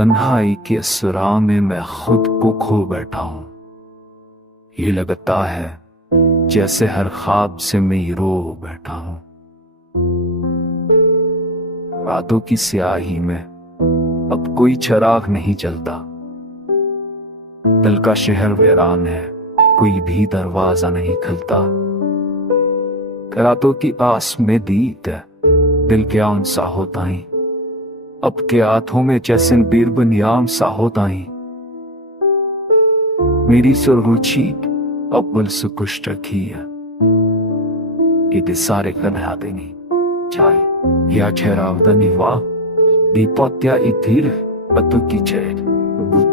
तन्हाई के सुराह में मैं खुद को खो बैठा हूं। ये लगता है जैसे हर ख्वाब से मैं ही रो बैठा हूं। रातों की स्याही में अब कोई चिराग नहीं जलता। दिल का शहर वीरान है, कोई भी दरवाजा नहीं खुलता। रातों की आस में दीद है, दिल क्या उनसा होता ही। अब के हाथों में जैसन बीरबनियाम सा होता ही। मेरी सुरगुची अव्वल से कुछ रखी है। ये सारे कन्हा देनी चाहे या ठहरावदनी वाह दीपोत्या इधर बतु की चेर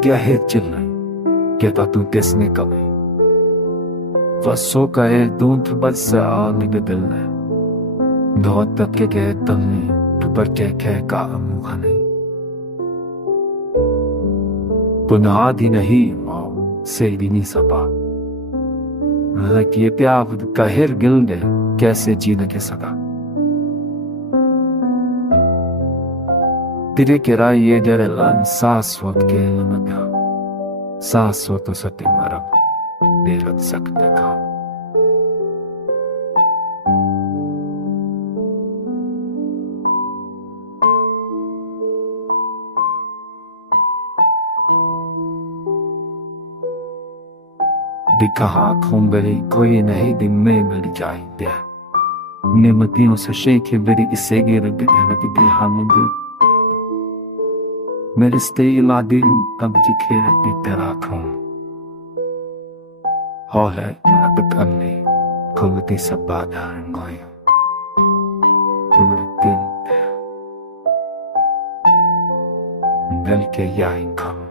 क्या है चिल्ला क्या तू किसने कभी वसो का है दूध बस आने के दिल है दो तक के कह तलने पर क्या कह का मुखाने बुनियादी नहीं माँ से भी नहीं सपा ये प्यार कहर गिल दे कैसे जीने के सका तेरे किरा ये जरे लन शाश्वत के लगा शाश्वत सत्य मरम बेरत सकते का दिखा हाथों बड़ी कोई नहीं दिन में मिल जाए निमतियों से शेखे बड़ी इसे गिर गए हम मेरे स्टेला दिन तब दिखे तेरा खून हो है अब करने खुलती सब बाधा गोय दिल के याई खून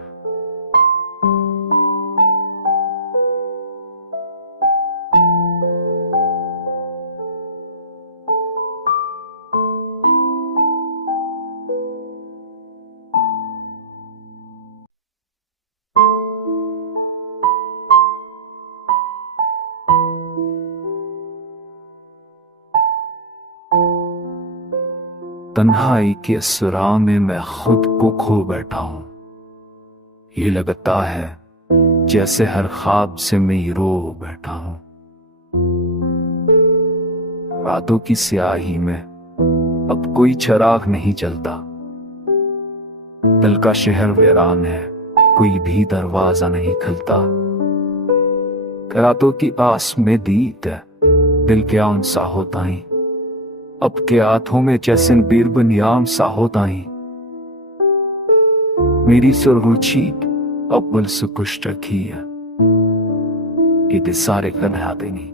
तन्हाई के सुराह में मैं खुद को खो बैठा हूं। ये लगता है जैसे हर ख्वाब से मैं ही रो बैठा हूं। रातों की स्याही में अब कोई चिराग नहीं जलता। दिल का शहर वीरान है, कोई भी दरवाजा नहीं खुलता। रातों की आस में दीद है, दिल क्या उनसा होता ही। अब के हाथों में जैसन बीरबनियाम सा होता ही। मेरी सुरगुची अव्वल से कुछ रखी है। ये सारे कन्हा देनी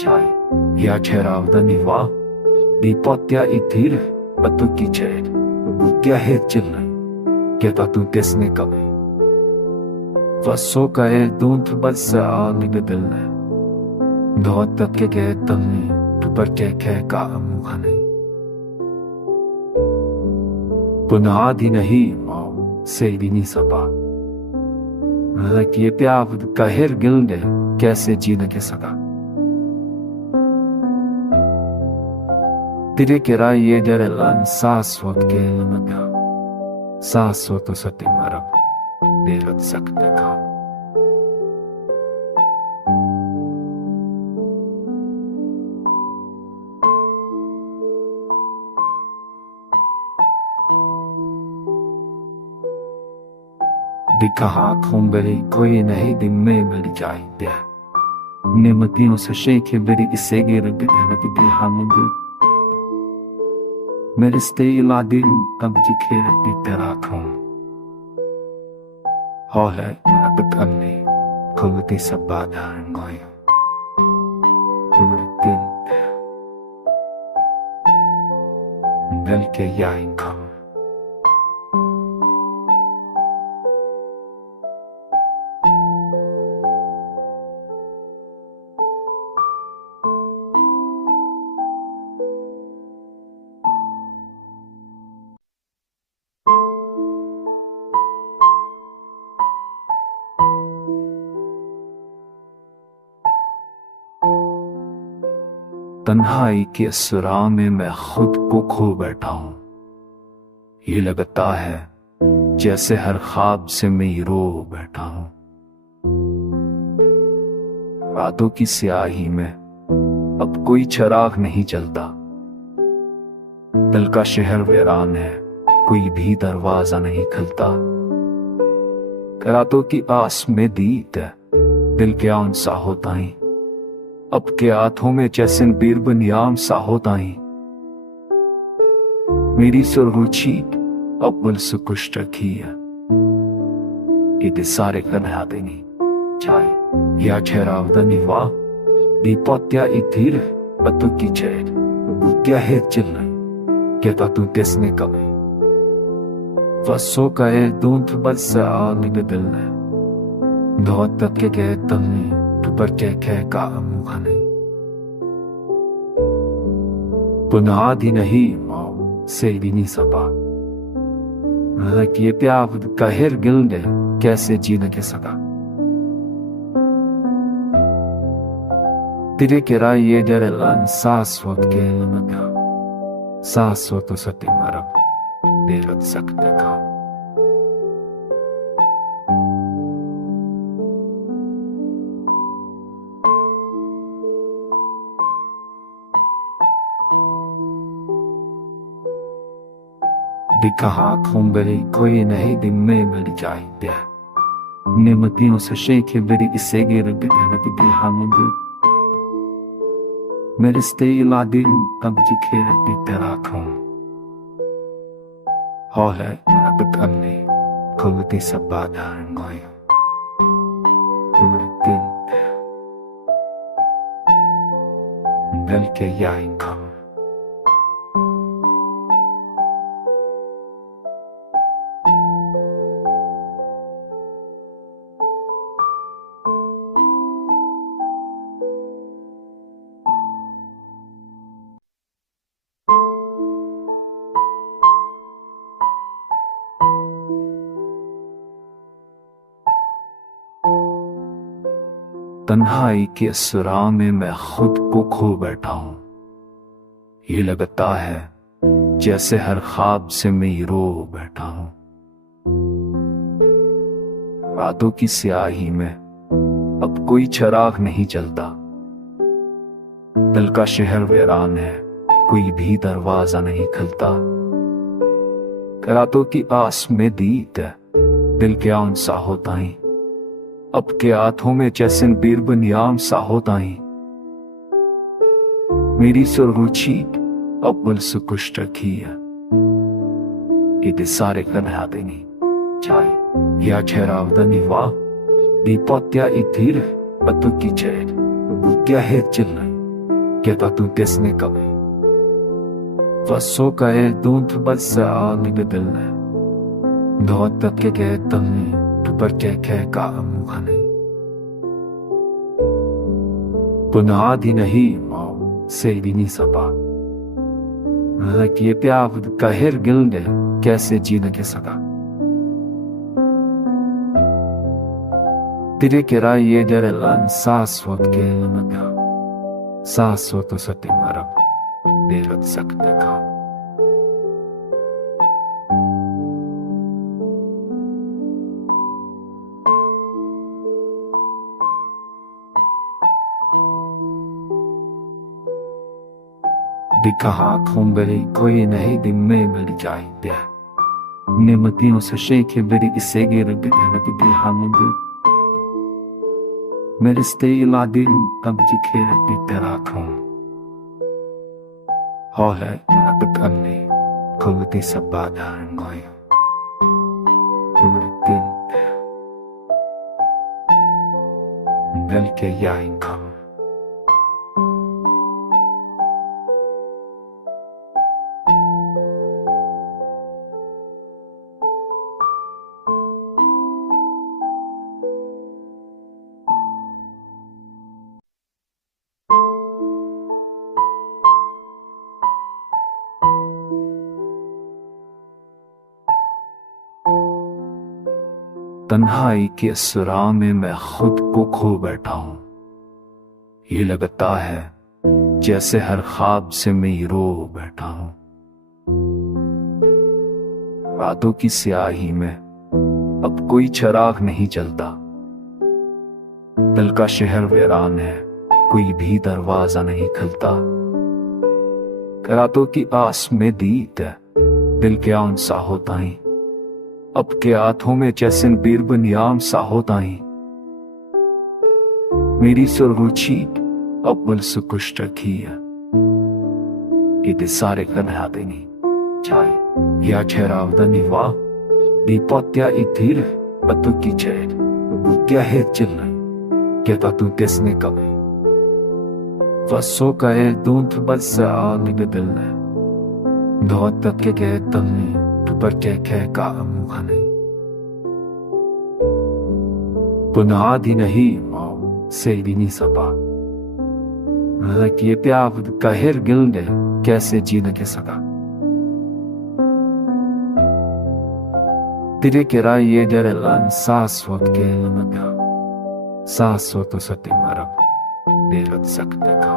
चाहे या ठहरावदनी वाह दीपोत्या इधर बतु की चेर क्या है चिल्ला क्या तू किसने कभी वसो का है दूध बस आने के दिल है दो तक के कह तलने पर क्या कह का मुखाने बुनियादी नहीं माँ से भी नहीं सपा ये प्यार कहर गिल दे कैसे जीने के सका तेरे किरा ये जरे लन शाश्वत के लगा शाश्वत सत्य मरम बेरत सकते का दिखा हाथों बड़ी कोई नहीं दिन में मिल जाए निमतियों से शेखे बड़ी इसे गिर गए हम मेरे स्टेला दिन तब दिखे तेरा खून हो है अब करने खुलती सब बाधा गोय दिल के याई खून तन्हाई के सुराह में मैं खुद को खो बैठा हूं। ये लगता है जैसे हर ख्वाब से मैं ही रो बैठा हूं। रातों की स्याही में अब कोई चिराग नहीं जलता। दिल का शहर वीरान है, कोई भी दरवाजा नहीं खुलता। रातों की आस में दीद है, दिल के आन सा होता ही। अब के हाथों में जैसन बीरबनियाम सा होता ही। मेरी सुरगुची अव्वल से कुछ रखी है। इधे सारे कन्हा देनी चाय या ठहरावदा निवा दीपोत्या इधीर बतु की चेर क्या है चिल्ला कहता तू तेसने कवे वसो का है दूध बस आने दिल है बहुत तक के गए तलने पर क्या कह का मुहाने बुनियादी नहीं माँ से भी नहीं सपा ये प्यार कहर गिल ने कैसे जीने के सका तेरे किरा ये जरे लन शाश्वत के लगा शाश्वत सत्य मरम देरत सकते का दिखा खुंबरी कोई नहीं दिन में मिल जाए निमतियों से शेख बरी इसे गिर गए हम मेरे स्टे इलादी तब जिखे रखी तेरा खूं हो है अब करने खुलती सब बाधा रंगों दिल के याइन खां तन्हाई के सुराह में मैं खुद को खो बैठा हूं। ये लगता है जैसे हर ख्वाब से मैं ही रो बैठा हूं। रातों की स्याही में अब कोई चिराग नहीं जलता। दिल का शहर वीरान है, कोई भी दरवाजा नहीं खुलता। रातों की आस में दीद है, दिल के आन सा होता ही। अब के हाथों में जैसन बीरबनियाम सा होता ही। मेरी सुरगुची अव्वल से कुछ रखी है। इधे सारे कन्हा देनी चाय या ठहरावदा निवा दीपोत्या इधीर बतु की चेर क्या है चिल्ला कहता तू तेसने कवे वसो का है दूध बस आने दिल है बहुत तक के गए तलने पर क्या कह का मुहाने बुनियादी नहीं माँ से भी नहीं सपा ये प्यार कहर गिल ने कैसे जीने के सका तेरे किरा ये जरे लन शाश्वत के लगा शाश्वत सत्य मरम देरत सकते का दिखा खुंबरी कोई नहीं दिन में मिल जाए निमतियों से शेख बरी इसे गिर गए हम मेरे स्टे इलादी तब जिखे रखी तेरा खूं हो है अब करने खुलती सब बाधा रंगों दिल के याइन खां तन्हाई के सुराह में मैं खुद को खो बैठा हूं। ये लगता है जैसे हर ख्वाब से मैं ही रो बैठा हूं। रातों की स्याही में अब कोई चिराग नहीं जलता। दिल का शहर वीरान है, कोई भी दरवाजा नहीं खुलता। रातों की आस में दीद है, दिल के आन सा होता ही। अब के हाथों में जैसन बीर बनियाम सा होता ही। मेरी सुरगुची अव्वल से कुछ रखी है, इधे सारे कन्हा देनी चाय या ठहरावदानी वाह दीपोत्या इधीर बतु की चेर क्या है चिल्लाई कहता तू किसने कभी वसो का है दूध बस आग दिल है बहुत तक के कह तलने पर क्या कह का मुखाने बुनियादी नहीं से भी नहीं सपा ये प्यार कहर गिल ने कैसे जीने के सका। तेरे किराए ये जरे लन शाश्वत के लगा शाश्वत सत्य मरब देरत सकते का।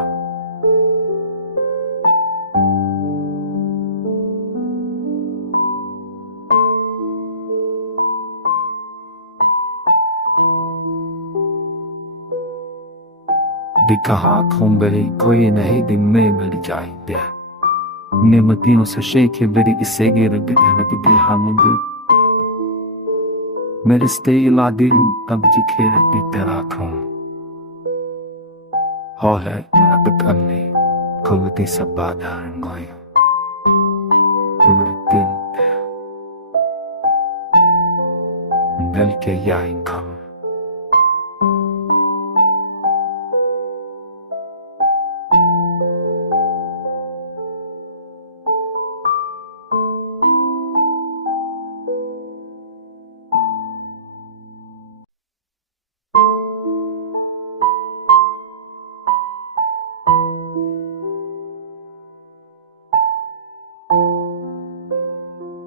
दिखा खुंबरी कोई नहीं दिन में मिल जाए निमतियों से शेख बरी इसे गिर गए हम मेरे स्टेला दिन तब जिखे भी तेरा खून हो है अब करने खुलती सब बाधा गोई दिल के याई खून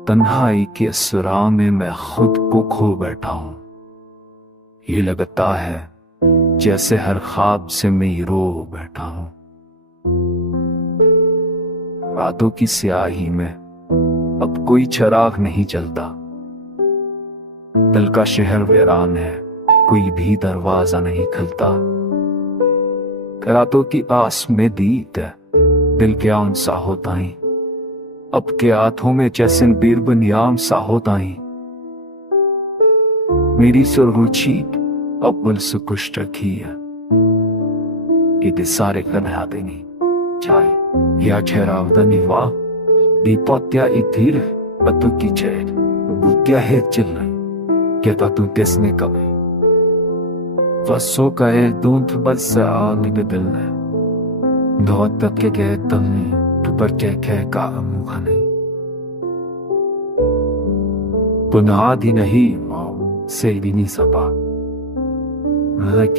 तन्हाई के सुरा में मैं खुद को खो बैठा हूं। ये लगता है जैसे हर ख्वाब से मैं रो बैठा हूं। रातों की स्याही में अब कोई चिराग नहीं जलता। दिल का शहर वीरान है, कोई भी दरवाजा नहीं खुलता। रातों की आस में दीद है, दिल के आन सा होता ही। अब के हाथों में जैसन बीर बनियाम सा होता ही। मेरी सुरगुची अव्वल से कुछ रखी है, इधे सारे कन्हा देनी चाय या ठहरावदानी वाह दीपोत्या इधीर बतु की चेर क्या है चिल्लाई कहता तू किसने कभी वसो का है दूध बस आग दिल है बहुत तक के कह तलने पर क्या कह का मुखाने बुनियादी नहीं से भी नहीं सपा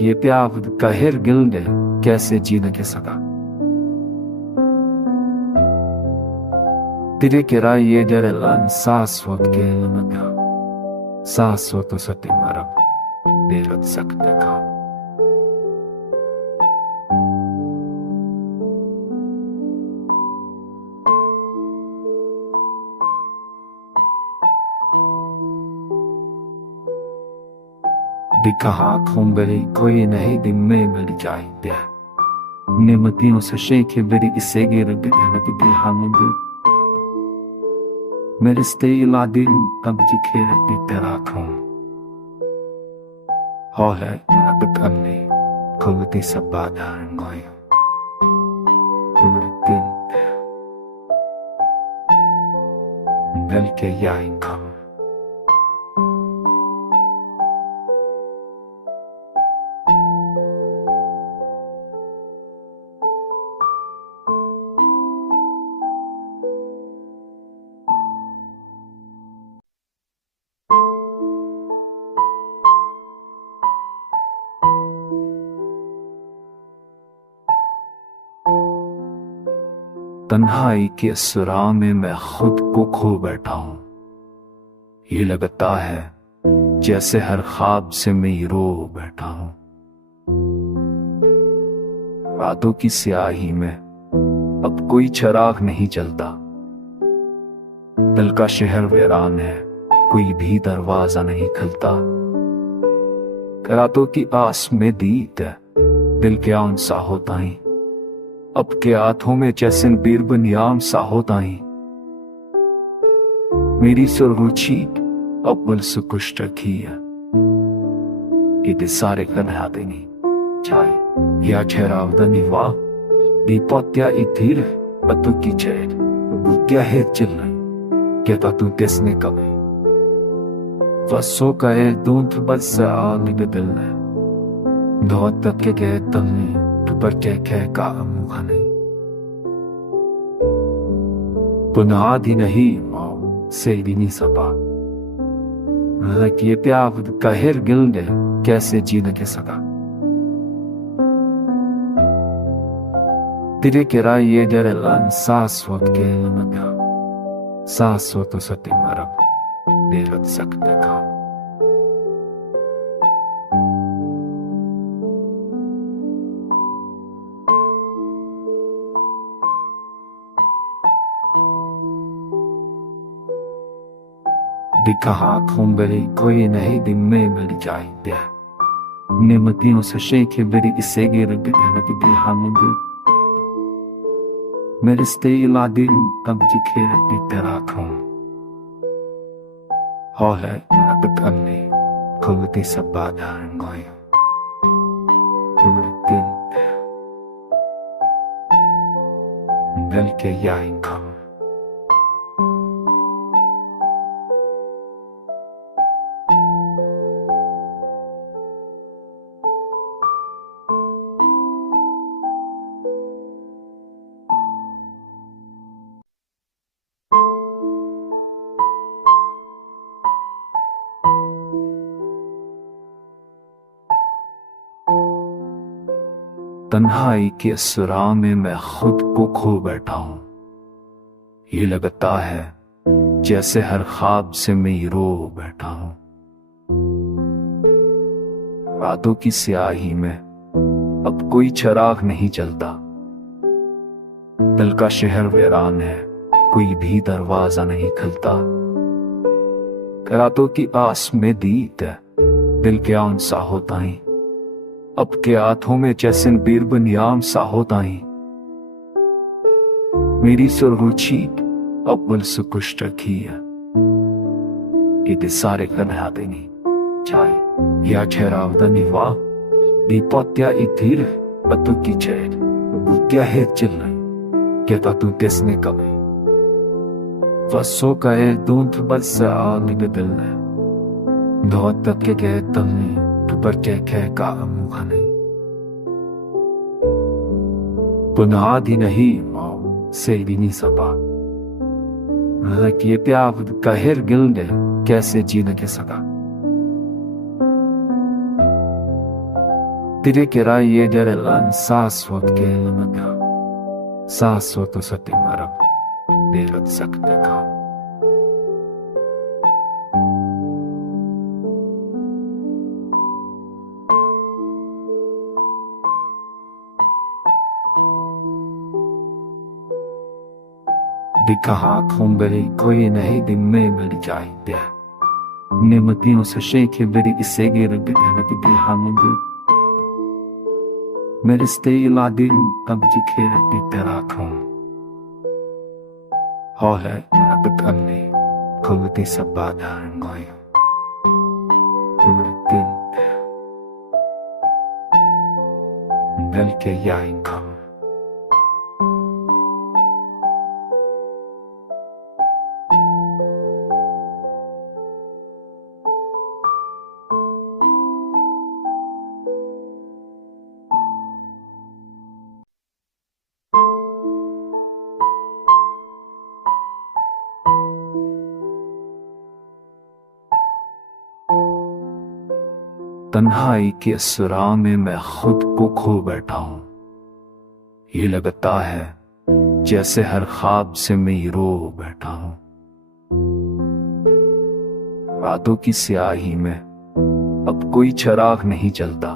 ये प्यार कहर गिल ने कैसे जीने के सका। तेरे किराए ये जरे लन शाश्वत के लगा शाश्वत सत्य मरब देरत सकते का। दिखा खुंबरी कोई नहीं दिन में मिल जाए निमतियों से शेख बरी इसे गिर गए हम मेरे स्टेला दिन तब जिखे भी तेरा खून हो है अब करने खुलती सब बाधा गोई दिल के याई खून तन्हाई के सुरा में मैं खुद को खो बैठा हूं। ये लगता है जैसे हर ख्वाब से मैं रो बैठा हूं। रातों की स्याही में अब कोई चिराग नहीं जलता। दिल का शहर वीरान है, कोई भी दरवाजा नहीं खुलता। रातों की आस में दीद दिल के आन सा होता है, अब के हाथों में जैसन बीरबनियाम सा होता है। मेरी सुरगुची अव्वल से कुछ रखी है, इधे सारे कन्हा देनी चाहे या ठहरावदानी वाह दी पोत्या इधीर बतु की चेर क्या है चिल्ला क्या तू किसने कभी वसो का है दूध बस से आली बदल है दो तक के कह तलने तो पर क्या कह का मुखाने बुनियादी नहीं माँ से भी नहीं सपा ये प्यार का हिर गिल दे कैसे जीने के सका तेरे किरा ये जरे लन सासवत के लगा सासवत सती मरब बेरत सकते का दिखा हाथों बड़ी कोई नहीं दिन में मिल जाए दे निमतियों से शेखे बड़ी इसे गिर गए कि हम मेरे स्टेला दिन तब जिखे रहती तेरा खून हो है अब करने खुलती सब बाधा रंगों दिल के याइन का तन्हाई के सुराह में मैं खुद को खो बैठा हूं, ये लगता है जैसे हर ख्वाब से मैं रो बैठा हूं। रातों की स्याही में अब कोई चिराग नहीं जलता, दिल का शहर वीरान है, कोई भी दरवाजा नहीं खुलता। रातों की आस में दीद दिल के आन सा होता है, अब के हाथों में जैसन बीरबनियाम सा होता है। मेरी सुरगुची अव्वल से कुछ रखी है, इधे सारे कन्हा देनी चाहे या ठहरावदानी वाह दी पोत्या इधीर बतु की चेर क्या है चिल्ला क्या तू किसने कभी वसो का है दूध बस से आली बदल है दो तक के कह तलने पर क्या कह का मुखाने बुनियादी नहीं माँ से भी नहीं सपा ये प्यार का हिर गिल दे कैसे जीने के सका तेरे किरा ये जरे लन सासवत के लगा सासवत सती मरब बेरत सकते का दिखा हाथों बड़ी कोई नहीं दिन में मिल जाए दे निमतियों से शेखे बड़ी इसे गिर गए कि हम मेरे स्टेला दिन तब जिखे रहती तेरा खून हो है अब करने खुलती सब बाधा रंगों दिल के याइन का तन्हाई के सुराह में मैं खुद को खो बैठा हूं, ये लगता है जैसे हर ख्वाब से मैं रो बैठा हूं। रातों की स्याही में अब कोई चिराग नहीं जलता,